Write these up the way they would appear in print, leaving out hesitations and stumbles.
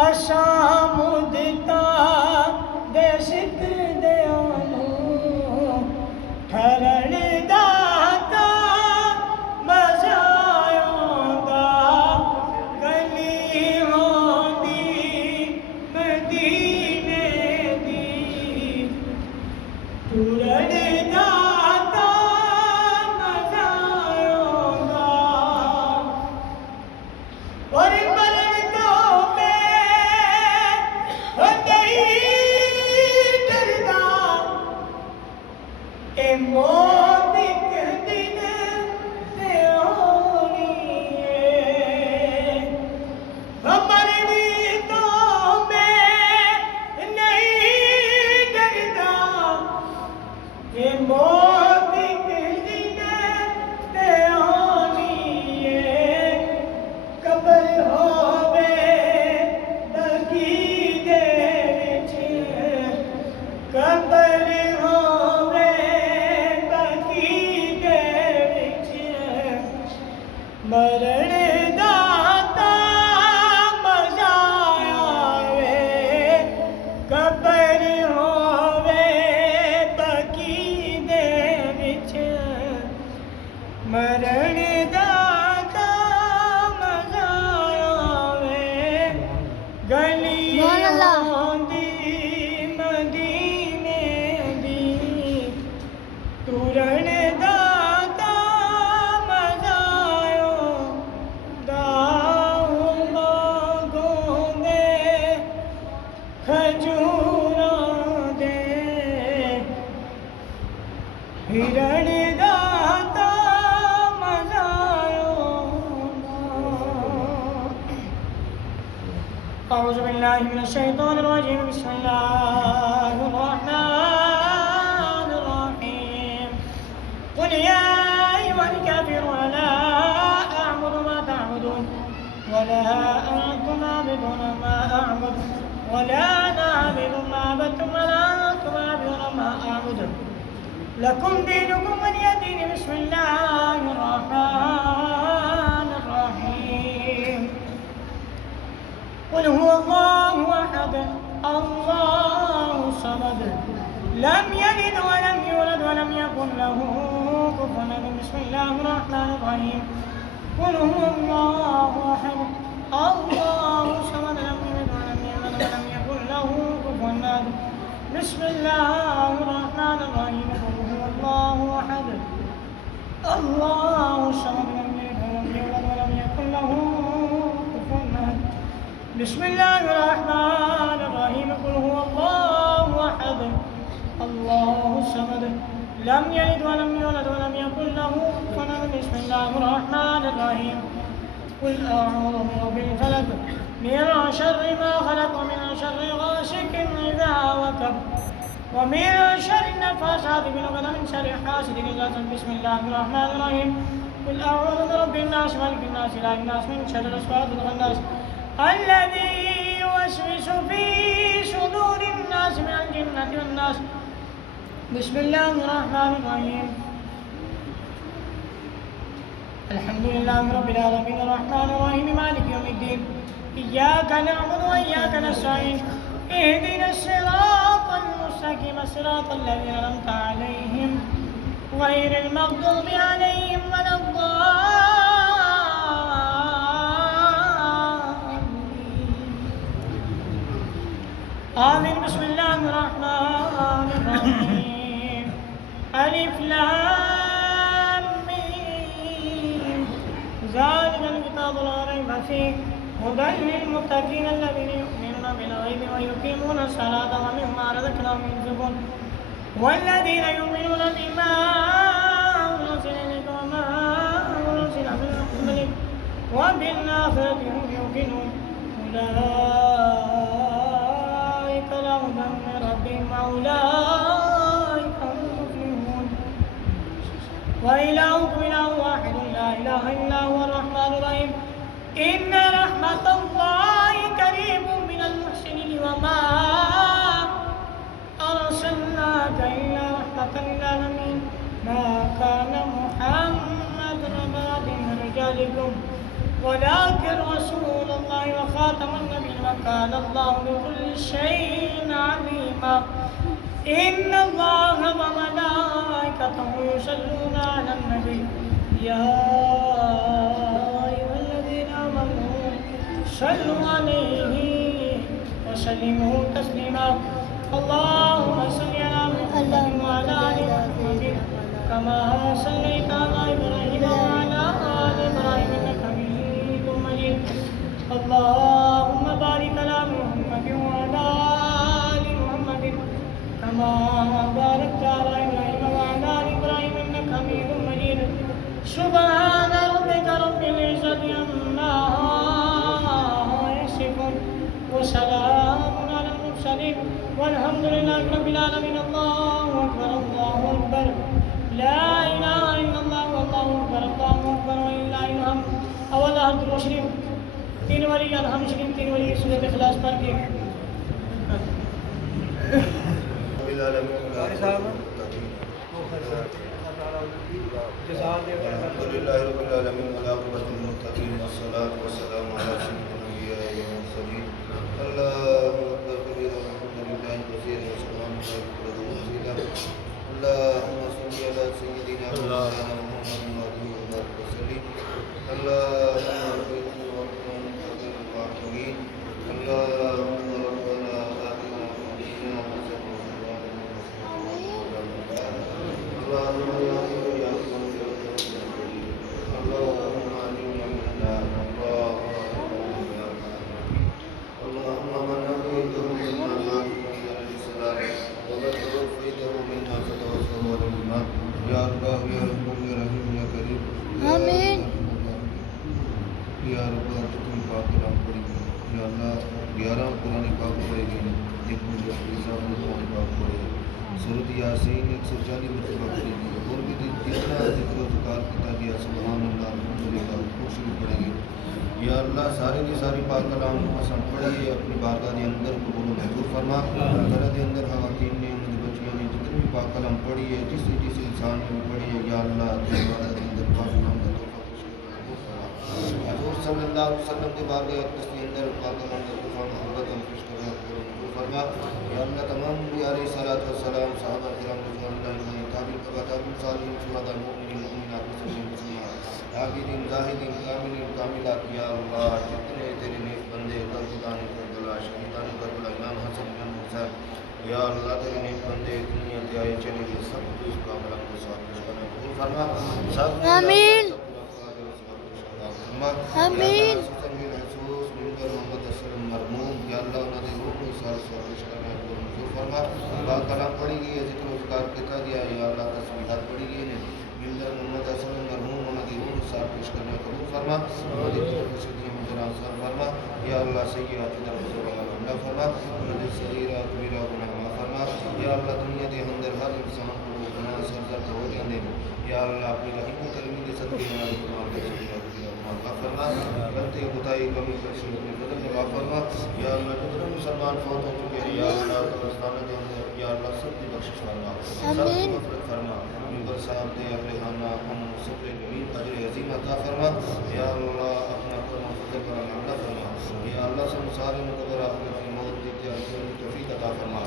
अशामुदिता देशिक दयालु ठरण दाता बजायोंदा गली होंदी मदीने दी तुरण दाता बजायोंदा और मौत एक दिन से होनी है, मरनी तो मैं नहीं डरता, ये मौत एक दिन से होनी है, कब्र होवे दगी दे विच, कब्र मरण दाता बजाया वे कबर होवे बकी दे विच मरण दाता बजाया वे गली होंदी मदीने दी तुरण हिरण दाता मजायोंदा। अऊज़ु बिल्लाहि मिनश शैतानिर रजीम बिस्मिल्लाहिर रहमानिर रहीम क़ुल या अय्युहल काफ़िरून ला अअबुदु मा तअबुदून वला अंतुम आबिदून मा अअबुदु वला अना आबिदु मा अबदtum वला अंतुम आबिदून मा अअबुदु लकुम दीनुकुम वलिय दीन। बिस्मिल्लाहिर्रहमानिर्रहीम क़ुल हुवल्लाहु अहद अल्लाहु समद लम यलिद वलम यूलद वलम यकुन लहू कुफुवन अहद। बिस्मिल्लाहिर्रहमानिर्रहीम क़ुल हुवल्लाहु अहद अल्लाहु समद लम यलिद वलम यूलद वलम यकुन लहू कुफुवन अहद। बिस्मिल्लाहिर्रहमानिर्रहीम अल्लाहु अहद अल्लाहु समद लम यलिद वलम यूलद वलम यकुन लहू कुफुवन अहद। बिस्मिल्लाहिर्रहमानिर्रहीम क़ुल हुवल्लाहु अहद अल्लाहु समद लम यलिद वलम यूलद वलम यकुन लहू कुफुवन अहद। बिस्मिल्लाहिर्रहमानिर्रहीम क़ुल अऊज़ु बिरब्बिल फलक मिन शर्रि मा खलक़ व मिन शर्रि गासिकिन इज़ा वक़ब ومن شر النفاثات في العقد ومن شر حاسد إذا حسد. بسم الله الرحمن الرحيم قل أعوذ برب الناس ملك الناس إله الناس من شر الوسواس الخناس الذي يوسوس في صدور الناس من الجنة والناس. بسم الله الرحمن الرحيم الحمد لله رب العالمين الرحمن الرحيم مالك يوم الدين إياك نعبد وإياك نستعين اهدنا الصراط المستقيم صراط الذين أنعمت عليهم غير المغضوب عليهم ولا الضالين آمين. بسم الله الرحمن الرحيم ألف لام ميم ذلك الكتاب لا ريب فيه هدى للمتقين الذين يؤمنون بالغيب ويقيمون الصلاة ومما رزقناهم ينفقون والذين يؤمنون بما أنزل إليك وما أنزل من قبلك وبالآخرة هم يوقنون أولئك لهم من ربهم وأولئك هم المفلحون. وإلهكم إله واحد لا إله إلا هو الرحمن الرحيم إن رحمة الله قريب من المحسنين وما أرسلناك إلا رحمة للعالمين. ما كان محمد أبا من رجالكم ولكن رسول الله وخاتم النبيين وكان وكان الله بكل شيء عليما إن الله وملائكته يصلون على النبي يا أيها الذين آمنوا صلوا عليه وسلموا تسليما اللهم صل على محمد وعلى آل محمد كما صليت على إبراهيم وعلى آل إبراهيم إنك حميد مجيد اللهم بارك على محمد وعلى آل محمد كما باركت على إبراهيم وعلى آل إبراهيم إنك حميد مجيد سبحان ربك رب العزة عما يصفون وسلام على المرسلين والحمد لله رب العالمين الله أكبر الله أكبر لا إله إلا الله والله أكبر الله أكبر ولله الحمد أولا حمد المشرف तीन वाली अलहम शरीफ तीन वाली सूरत इखलास पढ़ के अल्हम्दुलिल्लाहि रब्बिल आलमीन वल आक़िबतु लिल मुत्तक़ीन वस्सलातु वस्सलामु अला अशरफिल अंबिया'i वल मुरसलीन अल्लाहु अकबर कबीरा वल्हम्दुलिल्लाहि कसीरा सुब्हानल्लाहि वल्हम्दुलिल्लाह अल्लाहुम्मा सल्लि अला सय्यिदिना मुहम्मदिन व आलिहि व सल्लिम अल्लाहुम्मा सूरत यासीन 140 मरतबा पढ़ेंगे और भी जितना जिक्र ज़िक्र किया गया सुभान अल्लाह अल्हम्दुलिल्लाह कुछ भी पढ़ेंगे या अल्लाह सारे की सारी पाक कलाम पसंद पढ़िए अपनी बारगाह के अंदर कबूल महफूज फरमा घर के अंदर खवातीन ने उनकी बच्चियों ने जितनी भी पाक कलाम पढ़ी है जिस इंसान ने भी पढ़ी है या अल्लाह इबादत के अंदर पाक कलाम का हजूर सल्लल्लाहु अलैहि वसल्लम के बारगाह के अंदर पाक कलाम का तोहफा मोहब्बत हम पेश कर फरमा या अल्लाह तमाम अंबिया अलैहिस्सलातु वस्सलाम सहाबा किराम रिज़वानुल्लाहि ताबिईन ताबिईन सालिहीन शुहदा मुमिनीन मुमिनात मुस्लिमीन आबिदीन जाहिदीन कामिलीन कामिलात या अल्लाह जितने तेरे नेक बंदे करबलाने करबला शहीदान करबला इमाम हसन इमाम हुसैन या अल्लाह तेरे नेक बंदे दुनिया से आए चले गए सब कुछ कामला के साथ कबूल फरमा सब आमीन आमीन मरमूम या अल्लाह उन्हें रूह में सारा सर्विस करना है मंजूर फरमा पाक कलाम पढ़ी गई है जिक्र उज़कार किया गया या अल्लाह तस्बीहात पढ़ी गई है मिलकर मोहम्मद हसन मरहूम उन्हें रूह में सारा पेश करना है कबूल फरमा उन्हें तरफ से दिए मुझे आसान फरमा या अल्लाह सय्यद की तरफ से वाला बंदा फरमा उन्हें सगीरा कबीरा गुनाह माफ फरमा या अल्लाह दुनिया के अंदर हर इंसान को गुनाह सरजद हो जाने या अल्लाह अपनी रहमत करमी के सदके हमारे गुनाह के सगीरा कबीरा माफ फरमा गलती खुदाई कमी पेश अपने बदल में माफ फरमा या अल्लाह जितने मुसलमान फौत हो चुके हैं या अल्लाह कब्रिस्तान के अंदर या अल्लाह सब की बख्शिश फरमा सबकी मग़फ़िरत फरमा मिंबर साहब दे अहले खाना हम सब पे जमीन अजर अज़ीम अता फरमा या अल्लाह अपना करम फज़ल का मामला फरमा या अल्लाह सब सारे मुक़द्दर आखिरत की मौत दी तैयारी की तौफीक अता फरमा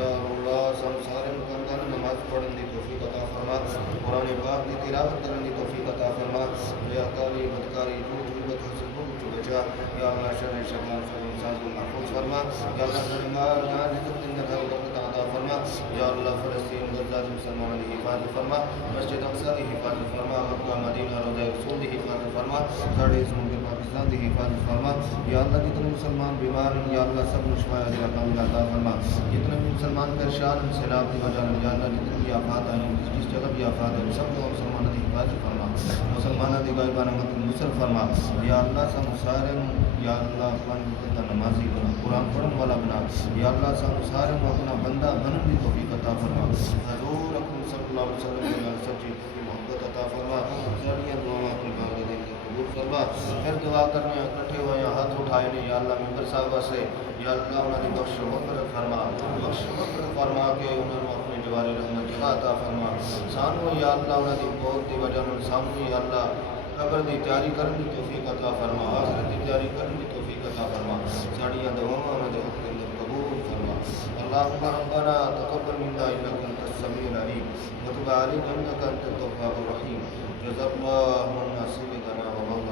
या अल्लाह सब सारे मुक़द्दर नमाज पढ़ने की तौफीक अता फरमा कुरान पाक की तिलावत करने की तौफीक अता फरमा या कारी बदकारी झूठ ग़ीबत हसद बुग़्ज़ बचा या अल्लाह शर शैतान से इंसान को महफूज फरमा या अल्लाह परिवार जान रिज़्क़ जिंदा घर बरकत अता फरमा या अल्लाह फ़लस्तीन गज़ा के मुसलमानों की हिफाजत फरमा मस्जिद अक़सा की हिफाजत फरमा मक्का मदीना रोज़ा रसूल की हिफाजत फरमा सारे इस मुल्क पाकिस्तान की हिफाजत फरमा या अल्लाह जितने मुसलमान बीमार हैं या अल्लाह सब मुशफ़ा अजर अता फरमा जितने भी मुसलमान परेशान हैं सैलाब की वजह से या अल्लाह जितनी भी आफात आई जिस जगह भी आफात है सब लोग मुसलमानों की हिफाजत फरमा मुसलमानों की गायबाना मत मुसर फरमा या अल्लाह सब सारे या अल्लाह अपन का नमाजी बना कुरान पढ़ने वाला बना या अल्लाह सब सारे अपना बंदा बनने की तौफीक अता फरमा हजूर अकरम सल्लल्लाहु अलैहि वसल्लम के सच्ची मोहब्बत अता फरमा सारियां दुआएं अपनी बारगाह में कबूल फरमा फिर दुआ करने इकट्ठे हुए हाथ उठाए ने या अल्लाह मेंबर साहब से या अल्लाह उन्हें बख्श मग़फ़िरत फरमा के उन्हें अपने जवारे रहमत अता फरमा सानू या अल्लाह उन्हें मौत की वजह से सानू या अल्लाह कब्र की तैयारी करने की तौफीक अता फरमा आखिरत की तैयारी करने की तौफीक अता फरमा साड़ियां दुआवां اللهم ربنا تقبل منا إنك أنت السميع العليم وتب علينا إنك أنت التواب الرحيم جزا الله عنا سيدنا ومولانا